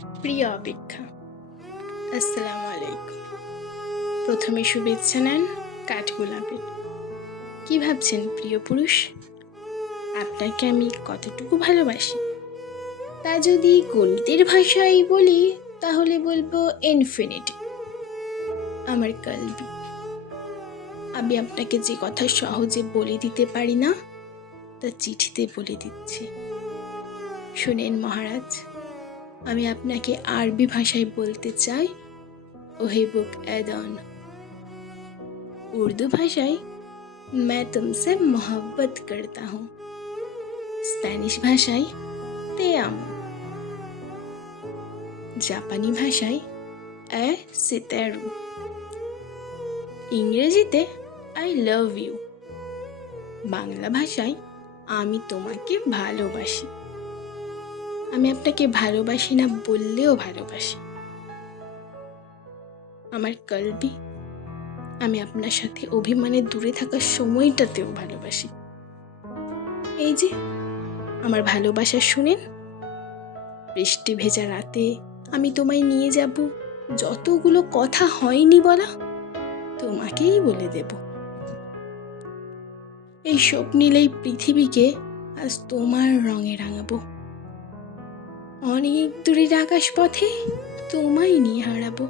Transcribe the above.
প্রিয় অপেক্ষা, আসসালামু আলাইকুম। প্রথমে শুভেচ্ছা নেন কাঠগোলাপের। কি ভাবছেন প্রিয় পুরুষ? আপনাকে আমি কতটুকু ভালোবাসি? তা যদি গণিতের ভাষায় বলি তাহলে বলবো ইনফিনিটি। আমার কালবি, আমি আপনাকে যে কথা সহজে বলে দিতে পারি না তা চিঠিতে বলে দিচ্ছি। শুনেন মহারাজ, আমি আপনাকে আরবি ভাষায় বলতে চাই ওহেবুক এদন। উর্দু ভাষায় मैं तुमसे मोहब्बत करता हूँ। স্প্যানিশ ভাষায় তে আমো। জাপানি ভাষায় এ সিতেরু। ইংরেজিতে আই লাভ ইউ। বাংলা ভাষায় আমি তোমাকে ভালোবাসি। আমি আপনাকে ভালোবাসি না বললেও ভালোবাসি। আমার কলবি, আমি আপনার সাথে অভিমানে দূরে থাকার সময়টাতেও ভালোবাসি। এই যে আমার ভালোবাসা শুনেন। বৃষ্টি ভেজা রাতে আমি তোমায় নিয়ে যাব, যতগুলো কথা হয়নি বলা তোমাকেই বলে দেব। এই স্বপ্নিল এই পৃথিবীকে আজ তোমার রঙে রাঙাবো। অনেক দূরের আকাশ পথে তোমায় নিয়ে হারাবো।